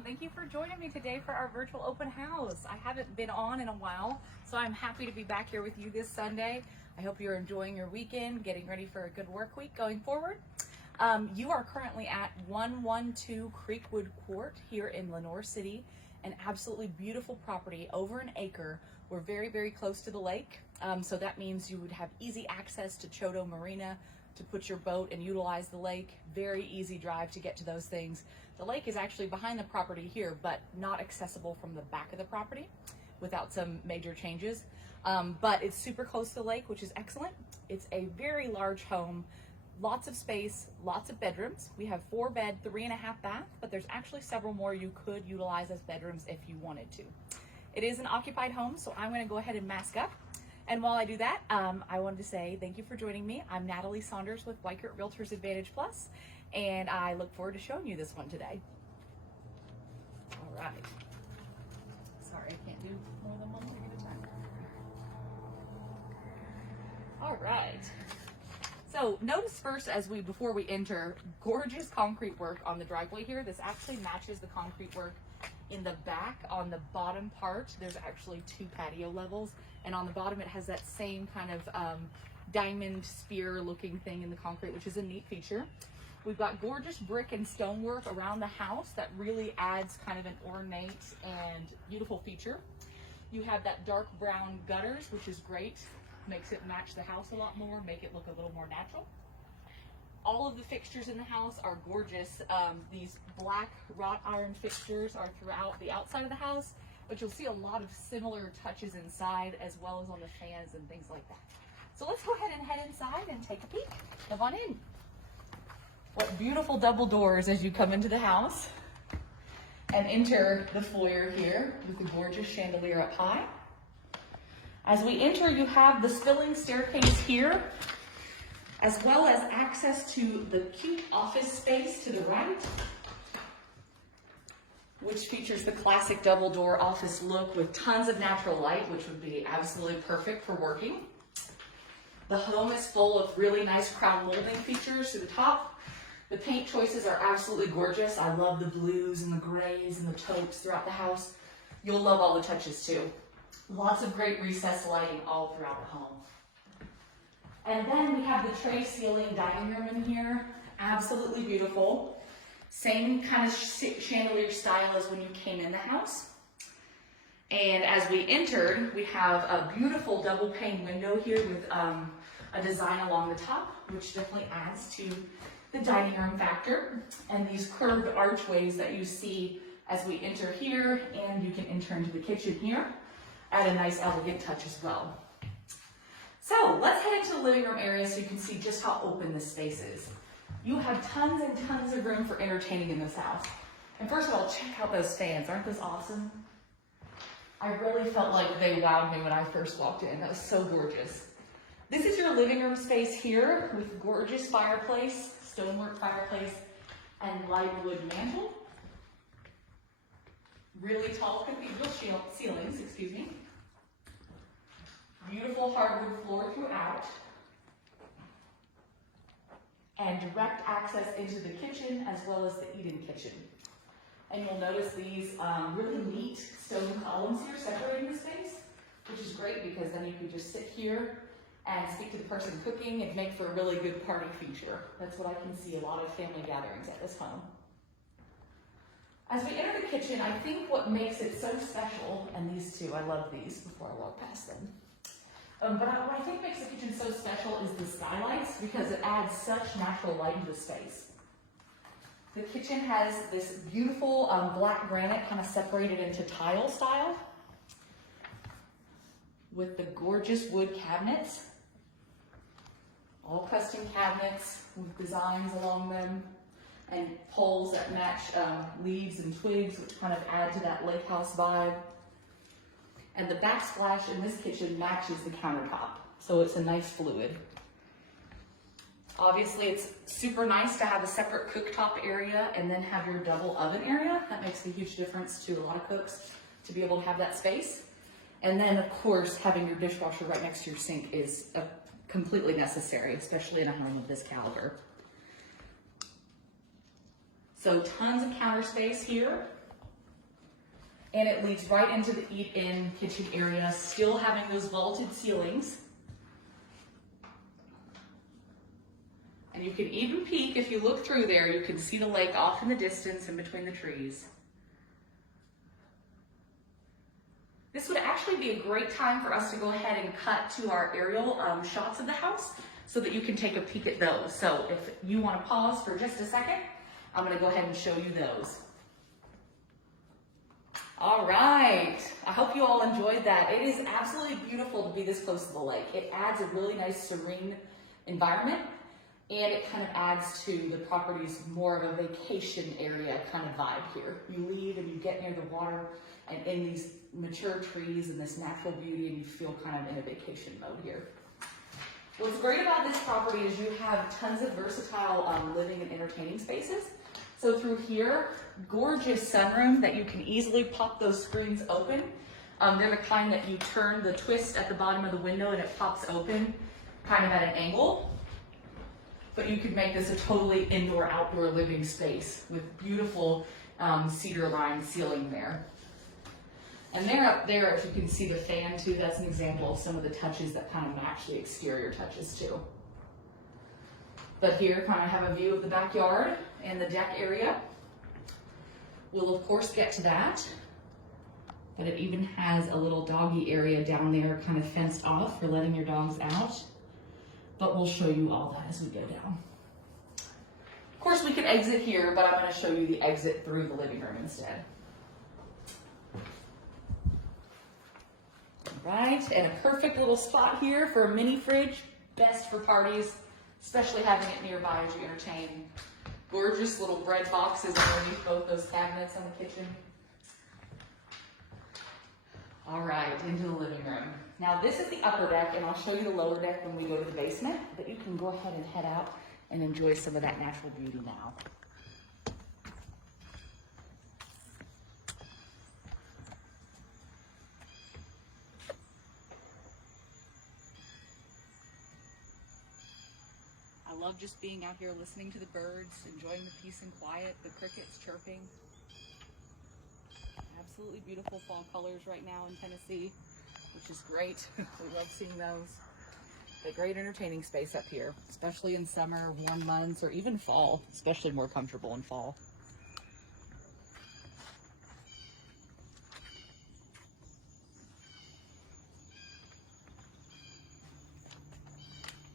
everyone. Thank you for joining me today for our virtual open house. I haven't been on in a while, so I'm happy to be back here with you this Sunday. I hope you're enjoying your weekend, getting ready for a good work week going forward. You are currently at 112 Creekwood Court here in Lenoir City, an absolutely beautiful property over an acre. We're very, very close to the lake, so that means you would have easy access to Chodo Marina to put your boat and utilize the lake. Very easy drive to get to those things. The lake is actually behind the property here, but not accessible from the back of the property without some major changes. But it's super close to the lake, which is excellent. It's a very large home, lots of space, lots of bedrooms. We have 4-bed, 3.5 bath, but there's actually several more you could utilize as bedrooms if you wanted to. It is an occupied home, so I'm gonna go ahead and mask up. And while I do that, I wanted to say thank you for joining me. I'm Natalie Saunders with Weichert Realtors Advantage Plus, and I look forward to showing you this one today. All right. Sorry, I can't do more than one thing at a time. All right. So notice first, before we enter, gorgeous concrete work on the driveway here. This actually matches the concrete work in the back. On the bottom part, there's actually 2 patio levels, and on the bottom it has that same kind of diamond spear looking thing in the concrete, which is a neat feature. We've got gorgeous brick and stonework around the house that really adds kind of an ornate and beautiful feature. You have that dark brown gutters, which is great. Makes it match the house a lot more, make it look a little more natural. All of the fixtures in the house are gorgeous. These black wrought iron fixtures are throughout the outside of the house, but you'll see a lot of similar touches inside as well as on the fans and things like that. So let's go ahead and head inside and take a peek. Come on in. What beautiful double doors as you come into the house and enter the foyer here with the gorgeous chandelier up high. As we enter, you have the spilling staircase here, as well as access to the cute office space to the right, which features the classic double door office look with tons of natural light, which would be absolutely perfect for working. The home is full of really nice crown molding features to the top. The paint choices are absolutely gorgeous. I love the blues and the grays and the taupes throughout the house. You'll love all the touches too. Lots of great recessed lighting all throughout the home. And then we have the tray ceiling dining room in here. Absolutely beautiful. Same kind of chandelier style as when you came in the house. And as we entered, we have a beautiful double pane window here with a design along the top, which definitely adds to the dining room factor. And these curved archways that you see as we enter here, and you can enter into the kitchen here, add a nice elegant touch as well. So let's head into the living room area so you can see just how open this space is. You have tons and tons of room for entertaining in this house. And first of all, check out those fans. Aren't those awesome? I really felt like they wowed me when I first walked in. That was so gorgeous. This is your living room space here with gorgeous fireplace, stonework fireplace, and light wood mantle. Really tall cathedral ceilings, excuse me. Beautiful hardwood floor throughout. And direct access into the kitchen as well as the eat-in kitchen. And you'll notice these really neat stone columns here separating the space, which is great because then you can just sit here and speak to the person cooking and make for a really good party feature. That's what I can see a lot of family gatherings at this home. As we enter the kitchen, I think what makes it so special, and these two, I love these before I walk past them. But what I think makes the kitchen so special is the skylights because it adds such natural light into the space. The kitchen has this beautiful black granite kind of separated into tile style with the gorgeous wood cabinets. All custom cabinets with designs along them and poles that match leaves and twigs, which kind of add to that lake house vibe. And the backsplash in this kitchen matches the countertop, so it's a nice fluid. Obviously, it's super nice to have a separate cooktop area and then have your double oven area. That makes a huge difference to a lot of cooks to be able to have that space. And then, of course, having your dishwasher right next to your sink is completely necessary, especially in a home of this caliber. So tons of counter space here. and it leads right into the eat-in kitchen area, still having those vaulted ceilings. And you can even peek, if you look through there, you can see the lake off in the distance in between the trees. This would actually be a great time for us to go ahead and cut to our aerial shots of the house so that you can take a peek at those. So if you want to pause for just a second, I'm going to go ahead and show you those. All right, I hope you all enjoyed that. It is absolutely beautiful to be this close to the lake. It adds a really nice serene environment, and it kind of adds to the property's more of a vacation area kind of vibe here. You leave and you get near the water and in these mature trees and this natural beauty, and you feel kind of in a vacation mode here. What's great about this property is you have tons of versatile living and entertaining spaces. So through here, gorgeous sunroom that you can easily pop those screens open. They're the kind that you turn the twist at the bottom of the window and it pops open kind of at an angle. But you could make this a totally indoor-outdoor living space with beautiful cedar lined ceiling there. And there up there, if you can see the fan too, that's an example of some of the touches that kind of match the exterior touches too. But here, kind of have a view of the backyard and the deck area. We'll of course get to that, but it even has a little doggy area down there kind of fenced off for letting your dogs out. But we'll show you all that as we go down. Of course, we can exit here, but I'm going to show you the exit through the living room instead. All right, and a perfect little spot here for a mini fridge, best for parties, especially having it nearby as you entertain. Gorgeous little bread boxes underneath both those cabinets in the kitchen. All right, into the living room. Now this is the upper deck, and I'll show you the lower deck when we go to the basement, but you can go ahead and head out and enjoy some of that natural beauty now. I love just being out here listening to the birds, enjoying the peace and quiet, the crickets chirping. Absolutely beautiful fall colors right now in Tennessee, which is great. We love seeing those. A great entertaining space up here, especially in summer, warm months, or even fall, especially more comfortable in fall.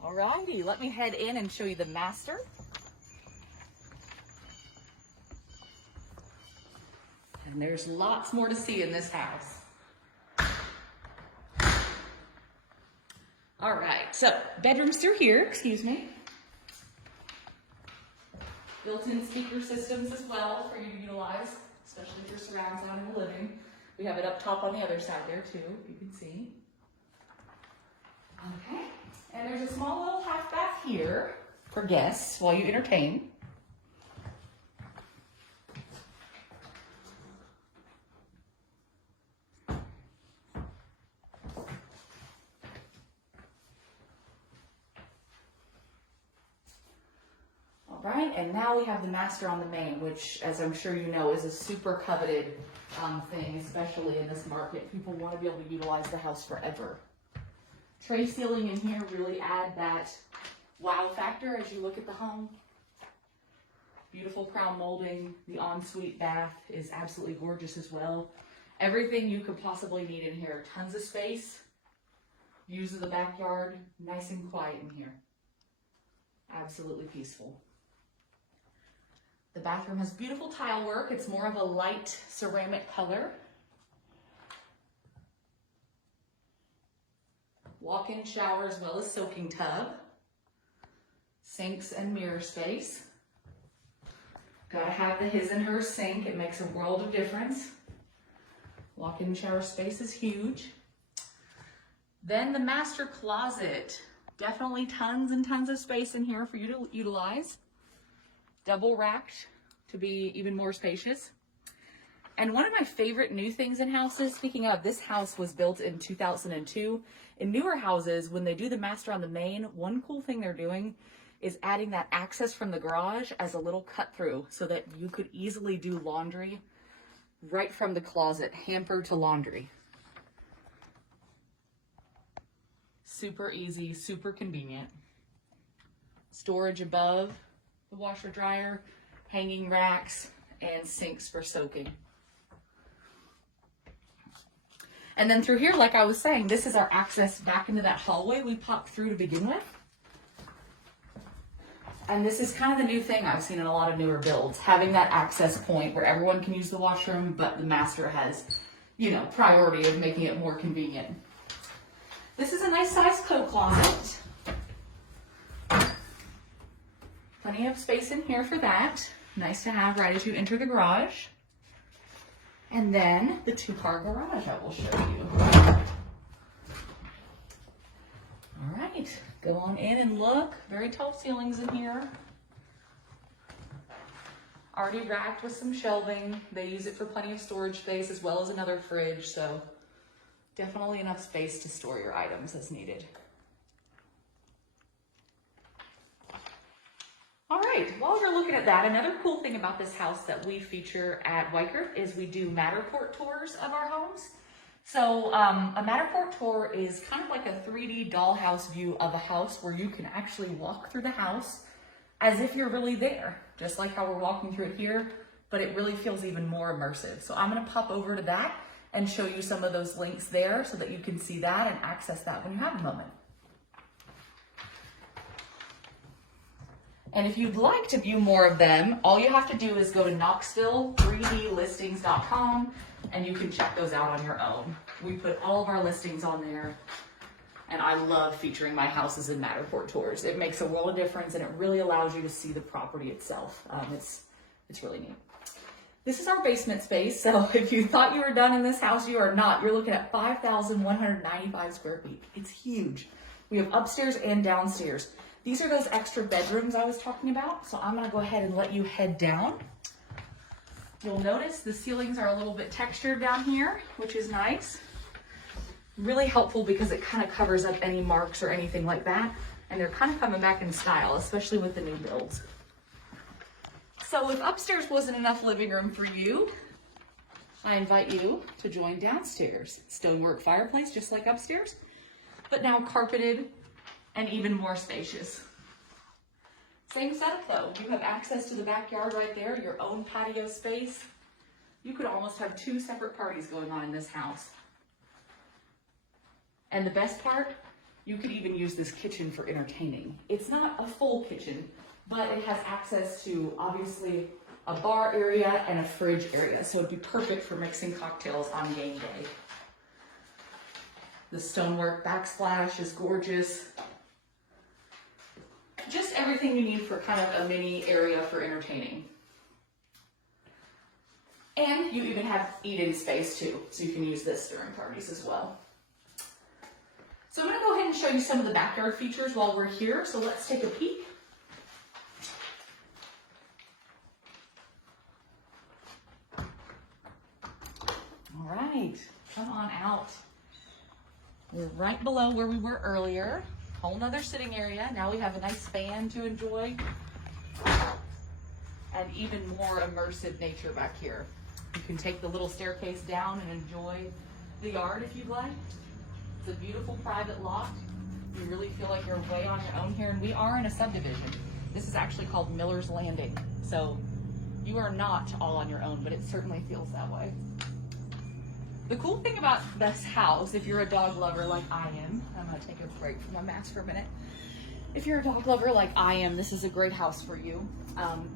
Alrighty, let me head in and show you the master. And there's lots more to see in this house. All right, so bedrooms through here, excuse me. Built-in speaker systems as well for you to utilize, especially if your surround sound in the living. We have it up top on the other side there too, you can see. Okay, and there's a small little half bath here for guests while you entertain. Right, and now we have the master on the main, which, as I'm sure you know, is a super coveted thing, especially in this market. People want to be able to utilize the house forever. Tray ceiling in here really add that wow factor as you look at the home. Beautiful crown molding. The ensuite bath is absolutely gorgeous as well. Everything you could possibly need in here. Tons of space. Views of the backyard. Nice and quiet in here. Absolutely peaceful. The bathroom has beautiful tile work. It's more of a light ceramic color. Walk-in shower as well as soaking tub. Sinks and mirror space. Gotta have the his and her sink. It makes a world of difference. Walk-in shower space is huge. Then the master closet. Definitely tons and tons of space in here for you to utilize. Double racked to be even more spacious. And one of my favorite new things in houses, speaking of, this house was built in 2002. In newer houses, when they do the master on the main, one cool thing they're doing is adding that access from the garage as a little cut through so that you could easily do laundry right from the closet, hamper to laundry. Super easy, super convenient. Storage above the washer dryer, hanging racks, and sinks for soaking. And then through here, like I was saying, this is our access back into that hallway we popped through to begin with. And this is kind of the new thing I've seen in a lot of newer builds, having that access point where everyone can use the washroom, but the master has, you know, priority of making it more convenient. This is a nice sized coat closet. Plenty of space in here for that. Nice to have right as you enter the garage. And then the 2-car garage I will show you. All right, go on in and look. Very tall ceilings in here. Already racked with some shelving. They use it for plenty of storage space as well as another fridge, so definitely enough space to store your items as needed. All right, while you're looking at that, another cool thing about this house that we feature at Wyckoff is we do Matterport tours of our homes. So a Matterport tour is kind of like a 3D dollhouse view of a house where you can actually walk through the house as if you're really there, just like how we're walking through it here, but it really feels even more immersive. So I'm gonna pop over to that and show you some of those links there so that you can see that and access that when you have a moment. And if you'd like to view more of them, all you have to do is go to Knoxville3dlistings.com and you can check those out on your own. We put all of our listings on there, and I love featuring my houses in Matterport tours. It makes a world of difference, and it really allows you to see the property itself. It's really neat. This is our basement space, so if you thought you were done in this house, you are not. You're looking at 5,195 square feet. It's huge. We have upstairs and downstairs. These are those extra bedrooms I was talking about, so I'm gonna go ahead and let you head down. You'll notice the ceilings are a little bit textured down here, which is nice. Really helpful because it kind of covers up any marks or anything like that, and they're kind of coming back in style, especially with the new builds. So if upstairs wasn't enough living room for you, I invite you to join downstairs. Stonework fireplace, just like upstairs, but now carpeted and even more spacious. Same setup though. You have access to the backyard right there, your own patio space. You could almost have 2 separate parties going on in this house. And the best part, you could even use this kitchen for entertaining. It's not a full kitchen, but it has access to obviously a bar area and a fridge area. So it'd be perfect for mixing cocktails on game day. The stonework backsplash is gorgeous. Just everything you need for kind of a mini area for entertaining. And you even have eat-in space too, so you can use this during parties as well. So I'm gonna go ahead and show you some of the backyard features while we're here, so let's take a peek. All right, come on out. We're right below where we were earlier. Whole nother sitting area. Now we have a nice fan to enjoy and even more immersive nature back here. You can take the little staircase down and enjoy the yard if you'd like. It's a beautiful private lot. You really feel like you're way on your own here, and we are in a subdivision. This is actually called Miller's Landing. So you are not all on your own, but it certainly feels that way. The cool thing about this house, if you're a dog lover like I am, I'm gonna take a break from my mask for a minute. If you're a dog lover like I am, this is a great house for you.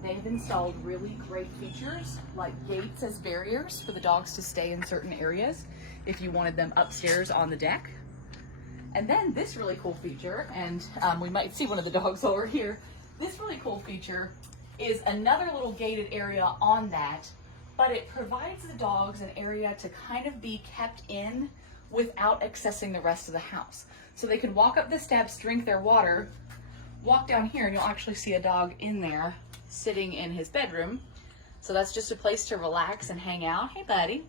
They've installed really great features like gates as barriers for the dogs to stay in certain areas if you wanted them upstairs on the deck. And then this really cool feature, and we might see one of the dogs over here, this really cool feature is another little gated area on that, but it provides the dogs an area to kind of be kept in without accessing the rest of the house. So they could walk up the steps, drink their water, walk down here, and you'll actually see a dog in there sitting in his bedroom. So that's just a place to relax and hang out. Hey, buddy.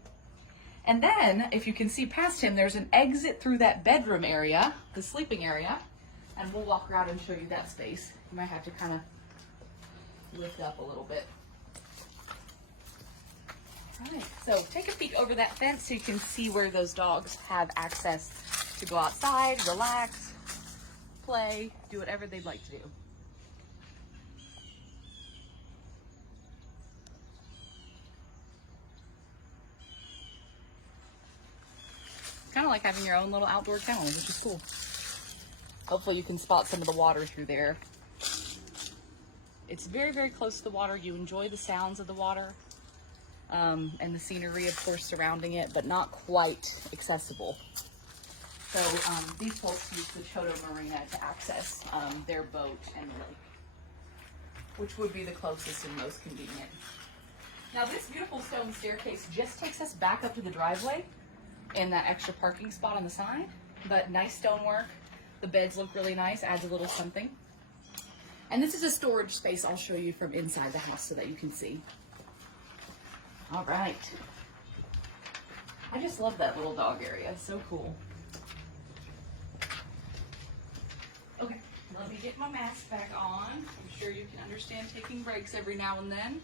And then, if you can see past him, there's an exit through that bedroom area, the sleeping area, and we'll walk around and show you that space. You might have to kind of lift up a little bit. Right, so take a peek over that fence so you can see where those dogs have access to go outside, relax, play, do whatever they'd like to do. Kind of like having your own little outdoor kennel, which is cool. Hopefully you can spot some of the water through there. It's very, very close to the water. You enjoy the sounds of the water and the scenery, of course, surrounding it, but not quite accessible. So these folks use the Choto Marina to access their boat and lake, which would be the closest and most convenient. Now this beautiful stone staircase just takes us back up to the driveway and that extra parking spot on the side, but nice stonework. The beds look really nice, adds a little something. And this is a storage space I'll show you from inside the house so that you can see. All right. I just love that little dog area, so cool. Okay, let me get my mask back on. I'm sure you can understand taking breaks every now and then.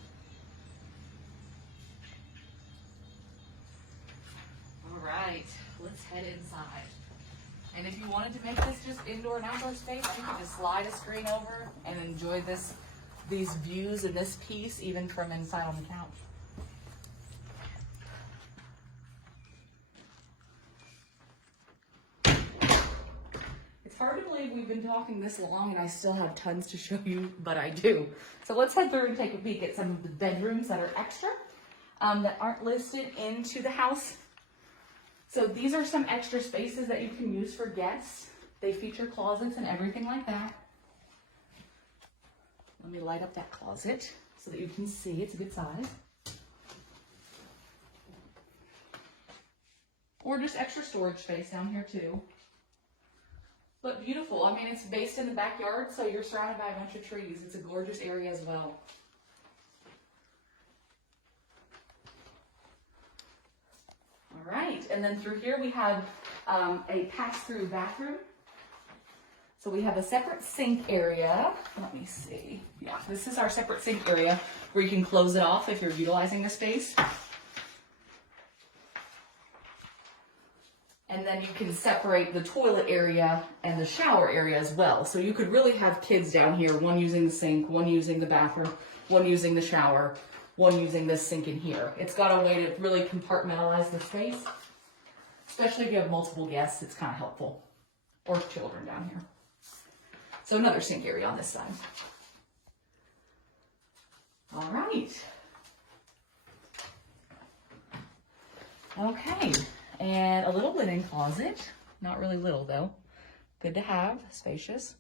All right, let's head inside. And if you wanted to make this just indoor and outdoor space, you could just slide a screen over and enjoy these views and this piece even from inside on the couch. It's hard to believe we've been talking this long and I still have tons to show you, but I do. So let's head through and take a peek at some of the bedrooms that are extra, that aren't listed into the house. So these are some extra spaces that you can use for guests. They feature closets and everything like that. Let me light up that closet so that you can see it's a good size. Or just extra storage space down here too. But beautiful. I mean, it's based in the backyard, so you're surrounded by a bunch of trees. It's a gorgeous area as well. All right, and then through here we have a pass-through bathroom. So we have a separate sink area. Let me see. Yeah, this is our separate sink area where you can close it off if you're utilizing the space. And then you can separate the toilet area and the shower area as well. So you could really have kids down here, one using the sink, one using the bathroom, one using the shower, one using this sink in here. It's got a way to really compartmentalize the space, especially if you have multiple guests. It's kind of helpful, or children down here. So another sink area on this side. All right. Okay, and a little linen closet. Not really little though. Good to have, spacious.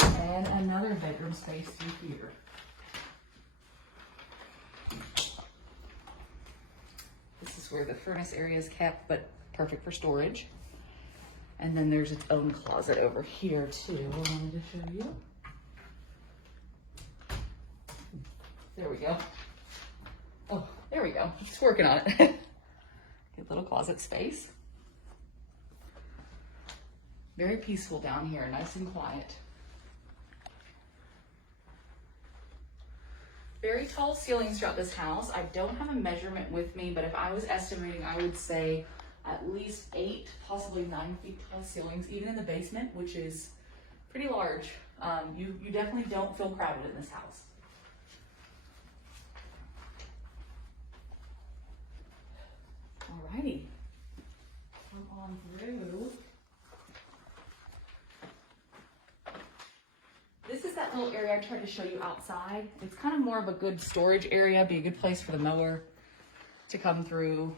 And another bedroom space through here. This is where the furnace area is kept, but perfect for storage. And then there's its own closet over here too. I wanted to show you. There we go. Oh, there we go. Just working on it. Good little closet space. Very peaceful down here, nice and quiet. Very tall ceilings throughout this house. I don't have a measurement with me, but if I was estimating, I would say at least 8, possibly 9 feet tall ceilings, even in the basement, which is pretty large. You definitely don't feel crowded in this house. Alrighty, come on through. This is that little area I tried to show you outside. It's kind of more of a good storage area, be a good place for the mower to come through.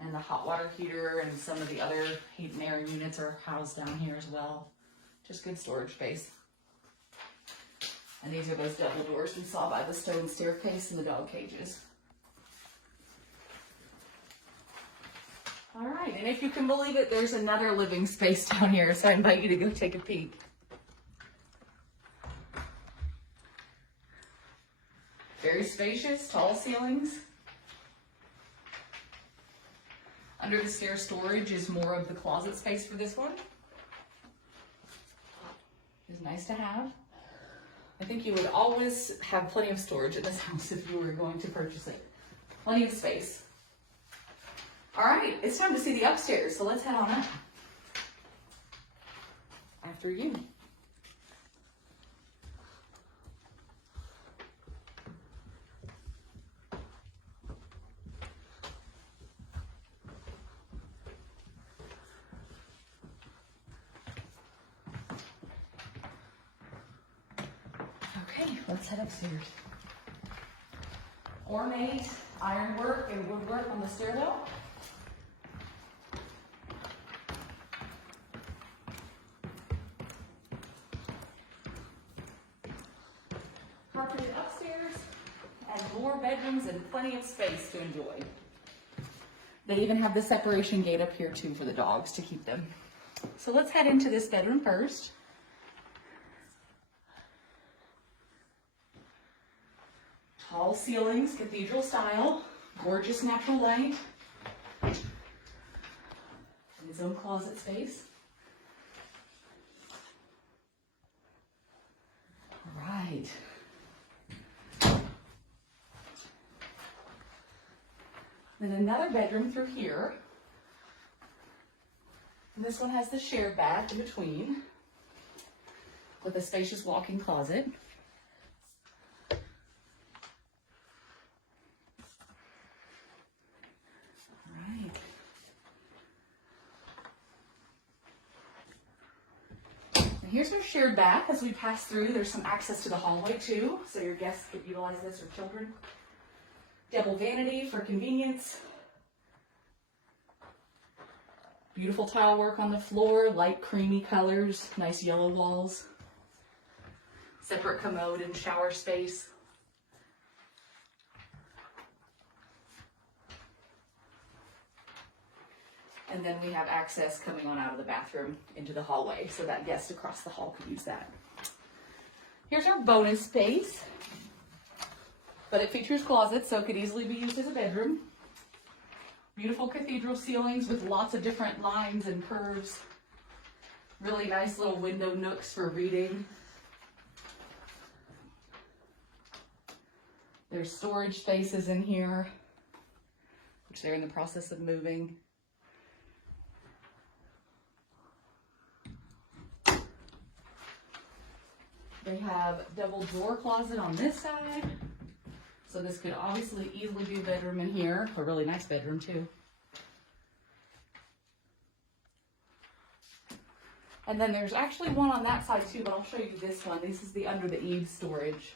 And the hot water heater and some of the other heat and air units are housed down here as well. Just good storage space. And these are those double doors we saw by the stone staircase and the dog cages. All right, and if you can believe it, there's another living space down here, so I invite you to go take a peek. Very spacious, tall ceilings. Under the stair storage is more of the closet space for this one. is nice to have. I think you would always have plenty of storage in this house if you were going to purchase it. Plenty of space. All right, it's time to see the upstairs, so let's head on up. After you. Okay, let's head upstairs. Ornate ironwork and woodwork on the stairwell. Carpeted upstairs and more bedrooms and plenty of space to enjoy. They even have the separation gate up here too for the dogs to keep them. So let's head into this bedroom first. Tall ceilings, cathedral style, gorgeous natural light, and its own closet space. All right. Then another bedroom through here. And this one has the shared bath in between with a spacious walk-in closet. Here's our shared bath. As we pass through, there's some access to the hallway too, so your guests could utilize this, or children. Double vanity for convenience. Beautiful tile work on the floor, light creamy colors, nice yellow walls. Separate commode and shower space. And then we have access coming on out of the bathroom into the hallway so that guests across the hall could use that. Here's our bonus space, but it features closets, so it could easily be used as a bedroom. Beautiful cathedral ceilings with lots of different lines and curves. Really nice little window nooks for reading. There's storage spaces in here, which they're in the process of moving. They have double drawer closet on this side. So this could obviously easily be a bedroom in here, a really nice bedroom too. And then there's actually one on that side too, but I'll show you this one. This is the under the eaves storage.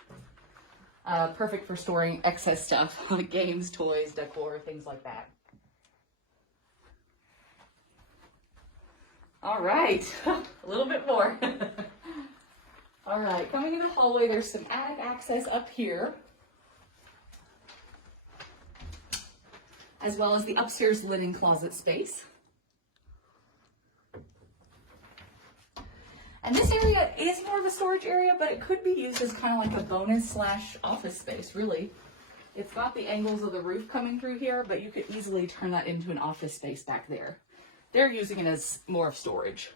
Perfect for storing excess stuff, like games, toys, decor, things like that. All right, a little bit more. All right, coming in the hallway, there's some attic access up here, as well as the upstairs linen closet space. And this area is more of a storage area, but it could be used as kind of like a bonus / office space, really. It's got the angles of the roof coming through here, but you could easily turn that into an office space back there. They're using it as more of storage.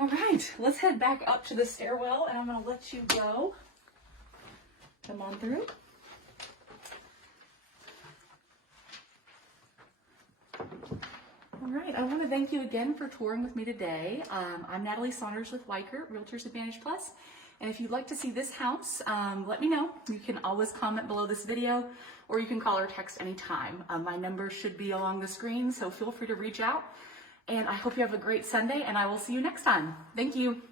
All right, let's head back up to the stairwell, and I'm going to let you go. Come on through. All right, I want to thank you again for touring with me today. I'm Natalie Saunders with Weichert, Realtors Advantage Plus. And if you'd like to see this house, let me know. You can always comment below this video, or you can call or text anytime. My number should be along the screen, so feel free to reach out. And I hope you have a great Sunday, and I will see you next time. Thank you.